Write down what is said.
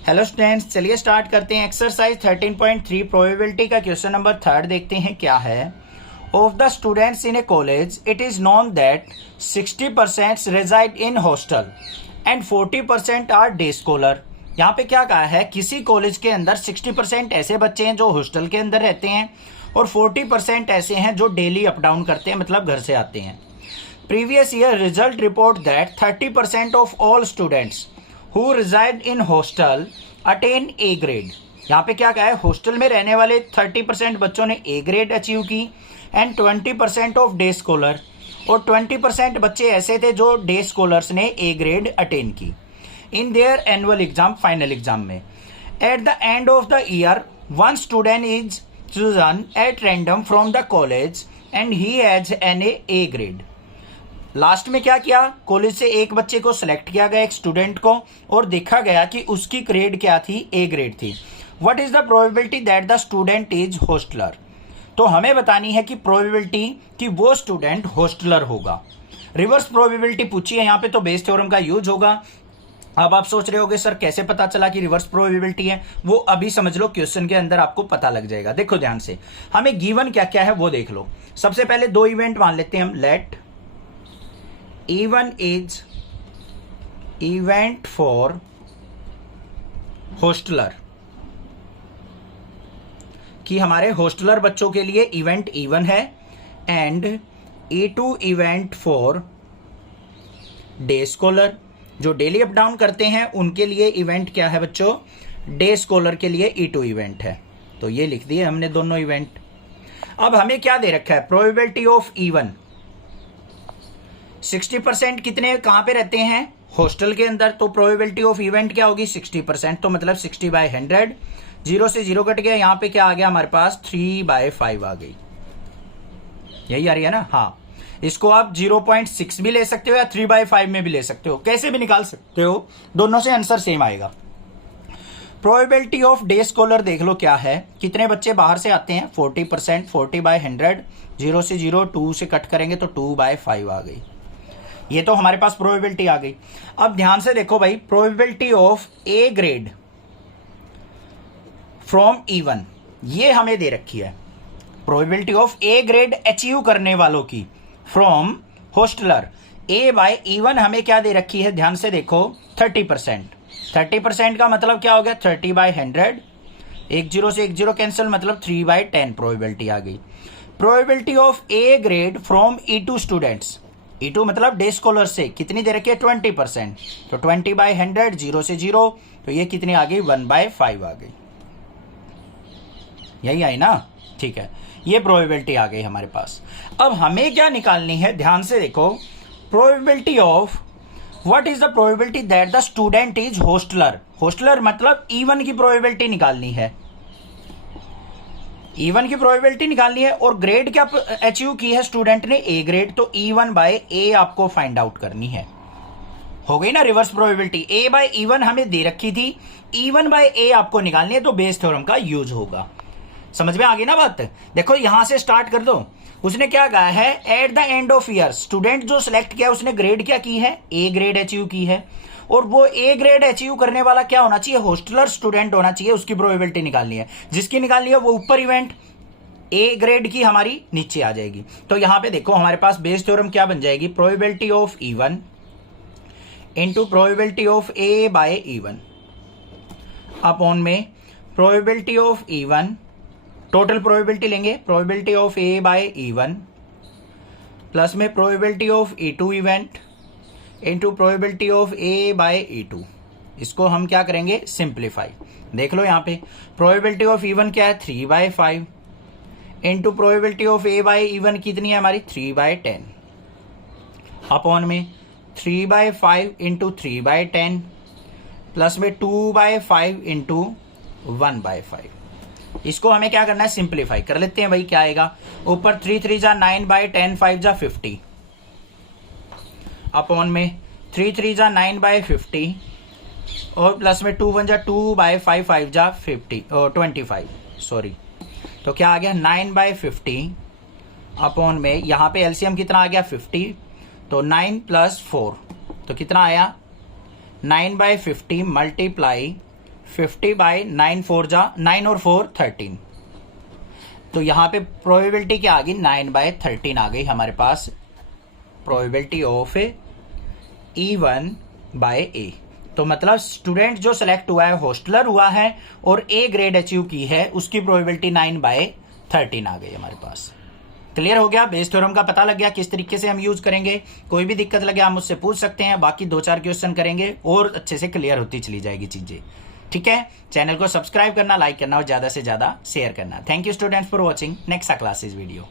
Hello students, चलिए start करते हैं। एक्सरसाइज 13.3 प्रोबेबिलिटी का क्वेश्चन नंबर 3 देखते हैं क्या है। Of the students in a college it is known that 60% reside in hostel and 40% are day scholar. यहाँ पे क्या कहा है, किसी कॉलेज के अंदर 60% ऐसे बच्चे हैं जो हॉस्टल के अंदर रहते हैं और 40% ऐसे हैं जो डेली अप डाउन करते हैं, मतलब घर से आते हैं। Previous year result report that 30% of all students who reside in hostel attain A grade। यहाँ पे क्या कहा है, हॉस्टल में रहने वाले 30% बच्चों ने A ग्रेड अचीव की एंड 20% ऑफ डे स्कॉलर, और 20% बच्चे ऐसे थे जो डे स्कॉलर्स ने A ग्रेड अटेन की in their annual exam, final exam में। At the end of the year one student is chosen at random from the college and he has an A grade. Last में क्या किया, college से एक बच्चे को select किया गया, एक स्टूडेंट को, और देखा गया कि उसकी ग्रेड क्या थी, ए ग्रेड थी। What is the probability that the student is hosteller. तो हमें बतानी है कि प्रोबेबिलिटी कि वो स्टूडेंट हॉस्टलर होगा। रिवर्स प्रोबेबिलिटी पूछी है यहाँ पे, तो बेस थ्योरम का यूज होगा। अब आप सोच रहे होगे सर कैसे पता चला कि रिवर्स प्रोबेबिलिटी है, वो अभी समझ लो, क्वेश्चन के अंदर आपको पता लग जाएगा। देखो ध्यान से, हमें गिवन क्या क्या है वो देख लो। सबसे पहले दो इवेंट मान लेते हैं हम। Let E1 is event for hosteller, कि हमारे हॉस्टलर बच्चों के लिए इवेंट E1 है, and E2 event for day scholar, जो डेली अप डाउन करते हैं उनके लिए इवेंट क्या है बच्चों, डे स्कॉलर के लिए E2 इवेंट है। तो ये लिख दिए हमने दोनों इवेंट। अब हमें क्या दे रखा है, प्रोबेबिलिटी ऑफ E1 60% कितने कहां पे रहते हैं, हॉस्टल के अंदर। तो प्रोबेबिलिटी ऑफ इवेंट क्या होगी, 60%, तो मतलब 60/100। 0 से 0 कट गया, यहां पे क्या आ गया हमारे पास, 3/5 आ गई। यही आ रही है ना। हाँ, इसको आप 0.6 भी ले सकते हो या 3/5 में भी ले सकते हो, कैसे भी निकाल सकते हो, दोनों से आंसर सेम आएगा। प्रोबेबिलिटी ऑफ डे स्कॉलर देख लो क्या है, कितने बच्चे बाहर से आते हैं, 40%, 40/100। 0 से 0, 2 से कट करेंगे तो 2/5 आ गई। ये तो हमारे पास प्रोबेबिलिटी आ गई। अब ध्यान से देखो भाई, probability of A grade from E1 ये हमें दे रखी है। Probability of A grade achieve करने वालों की फ्रॉम हॉस्टलर, A/E1 हमें क्या दे रखी है, ध्यान से देखो, 30%। 30% का मतलब क्या हो गया, 30/100। 1 0 से 1 0 कैंसिल, मतलब 3/10 प्रोबेबिलिटी आ गई। Probability of A grade from E2 students, E2 मतलब डे स्कॉलर से कितनी दे रखी है, 20%। तो 20/100, 0 से 0, तो ये कितनी आ गई, 1/5 आ गई। यही आई ना, ठीक है। ये प्रोबेबिलिटी आ गई हमारे पास। अब हमें क्या निकालनी है, ध्यान से देखो, probability of what is the probability that the student is hosteller. Hosteller मतलब E1 की प्रोबेबिलिटी निकालनी है, E1 की प्रोबेबिलिटी निकालनी है। और ग्रेड क्या अचीव की है स्टूडेंट ने, ए ग्रेड, तो E1/A आपको फाइंड आउट करनी है। हो गई ना रिवर्स प्रोबेबिलिटी। A/E1 हमें दे रखी थी, E1/A आपको निकालनी है, तो बेस थ्योरम का यूज होगा। समझ में आ गई ना बात। देखो यहां से स्टार्ट कर दो। उसने क्या कहा है, eight the end of year student जो सिलेक्ट किया उसने ग्रेड क्या की है, ए ग्रेड अचीव की है, और वो ए ग्रेड अचीव करने वाला क्या होना चाहिए, हॉस्टलर स्टूडेंट होना चाहिए। उसकी प्रोबेबिलिटी निकालनी है, जिसकी निकालनी है वो ऊपर इवेंट, ए ग्रेड की हमारी नीचे आ जाएगी। तो यहां पे देखो हमारे पास बेस थ्योरम क्या बन जाएगी, probability of E1 into probability of A/E1 upon में probability of E1, total probability लेंगे, प्रोबेबिलिटी ऑफ A/E1 प्लस में probability of E2 event into probability of A/E2। इसको हम क्या करेंगे, सिंप्लीफाई। देख लो यहाँ पे प्रोबेबिलिटी ऑफ E1 क्या है, 3/5 इंटू प्रोबेबिलिटी ऑफ A/E1 कितनी है हमारी, 3/10 अपॉन में 3/5 इंटू 3/10 प्लस में 2/5 इंटू 1/5। इसको हमें क्या करना है, सिंप्लीफाई कर लेते हैं भाई। क्या आएगा, ऊपर 3 3 जा 9/10, 5 जा 50 अपॉन में 3 3 जा 9/50 और प्लस में 2 1 जा 2/5, 5 जा 50 और 25, सॉरी। तो क्या आ गया, 9/50 अपॉन में, यहां पे एलसीएम कितना आ गया, 50, तो 9 + 4, तो कितना आया, 9/50 मल्टीप्लाई 50 बाई 9 4 जा 9 और 4 13। तो यहाँ पे प्रोबेबिलिटी क्या आ गई, 9 बाय 13 आ गई हमारे पास प्रोबेबिलिटी ऑफ E1 बाय ए। तो मतलब स्टूडेंट जो सेलेक्ट हुआ है हॉस्टलर हुआ है और ए ग्रेड अचीव की है, उसकी प्रोबेबिलिटी 9 बाय 13 आ गई हमारे पास। क्लियर हो गया, बेस थ्योरम का पता लग गया किस तरीके से हम यूज करेंगे। कोई भी दिक्कत लगे आप मुझसे पूछ सकते हैं, बाकी 2-4 क्वेश्चन करेंगे और अच्छे से क्लियर होती चली जाएगी चीजें। ठीक है, चैनल को सब्सक्राइब करना, लाइक करना और ज्यादा से ज्यादा शेयर करना। Thank you students for watching next classes video.